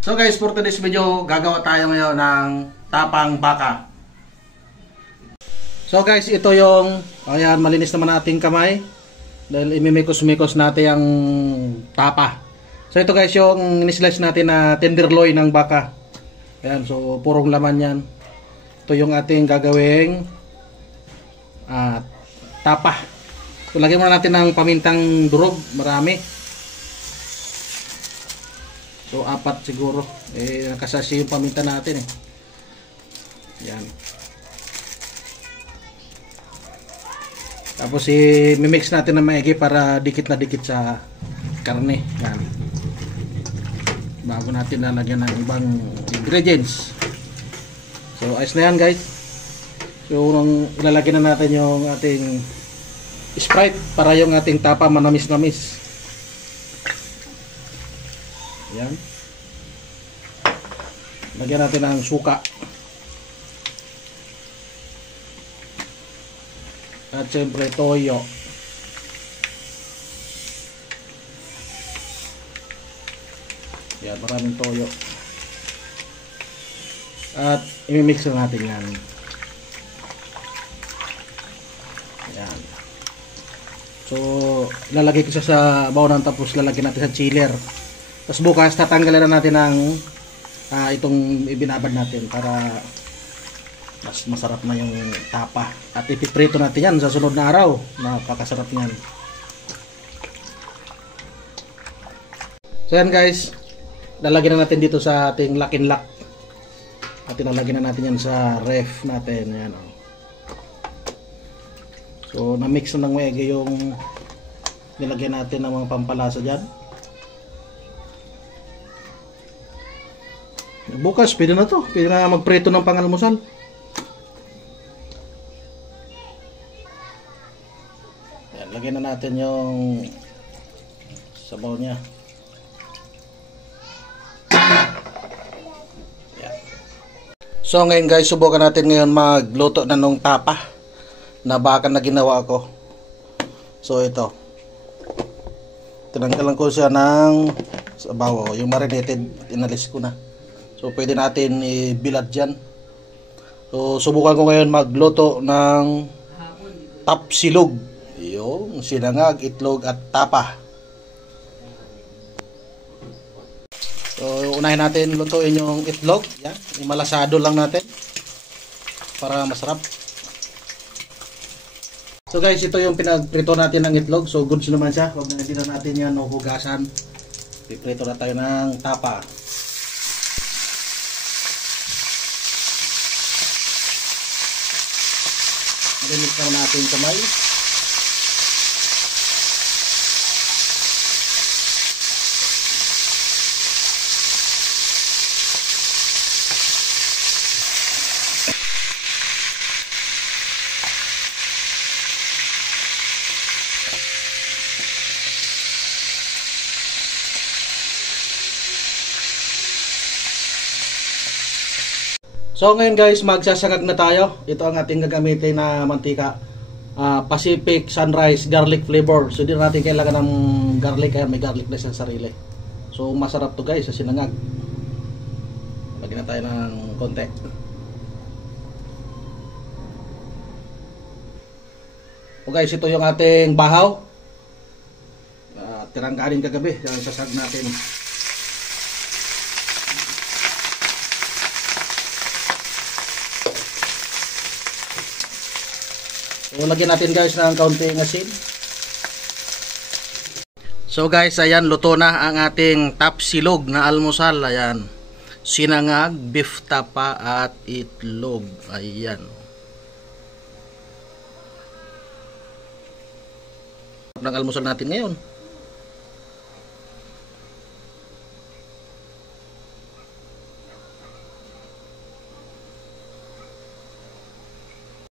So guys, for today's video, gagawa tayo ngayon ng tapang baka. So guys, ito yung, ayan, malinis naman ating kamay. Dahil imimikos-mikos natin ang tapa. So ito guys, yung in-slice natin na tenderloin ng baka. Ayan, so purong laman yan. Ito yung ating gagawing tapa. So lagyan muna natin ng pamintang durog, marami. So 4 siguro. Nakasasi yung paminta natin eh. Yan. Tapos i-mix natin ng maigi para dikit na dikit sa karne. Yan. Bago natin lalagyan ng ibang ingredients. So ayos na yan guys. So ilalagay na natin yung ating Sprite para yung ating tapa manamis-namis. Yan. Lagyan natin ng suka. At syempre toyo. Yan, maraming toyo. At imimix na natin yan. Yan. So, lalagay ko siya sa bawang tapos lalagyan natin sa chiller. Tapos bukas tatanggalan na natin ng itong ibinabad natin para mas masarap na yung tapa. At ipiprito natin yan sa sunod na araw. Napakasarap yan. So yan guys, lalagyan na natin dito sa ating lock and lock. At ilalagyan na natin yan sa ref natin. Yan, oh. So na-mix na ng maigi yung nilagyan natin ng mga pampalasa dyan. Bukas pwede na to. Pwede na magprito ng pangalmusal. Yan, lagyan na natin yung sabaw niya. Yan. So ngayon guys, subukan natin ngayon magluto na nung tapa na baka na ginawa ko. So ito, tinanggalan ko siya ng sabaw. Yung marinated, inalis ko na. So pwede natin ibilad dyan. So subukan ko ngayon magluto ng tapsilog. Yung sinangag, itlog at tapa. So unahin natin lutuin yung itlog. Yan, malasado lang natin para masarap. So guys, ito yung pinagprito natin ng itlog. So goods naman siya. Huwag na natin yan hugasan. Piprito na tayo ng tapa. Mix na natin kamay. So ngayon guys, magsasangag na tayo. Ito ang ating gagamitin na mantika. Pacific Sunrise garlic flavor. So di natin kailangan ng garlic, kaya may garlic na sa sarili. So masarap to guys sa sinangag. Lagyan na tayo ng konti. So guys, ito yung ating bahaw. Tiranggarin kagabi. Yan sasag natin. So, lagyan natin guys ng kaunting asin. So guys, ayan, luto na ang ating tapsilog na almusal. Ayan, sinangag, beef tapa at itlog. Ayan. Ng almusal natin ngayon.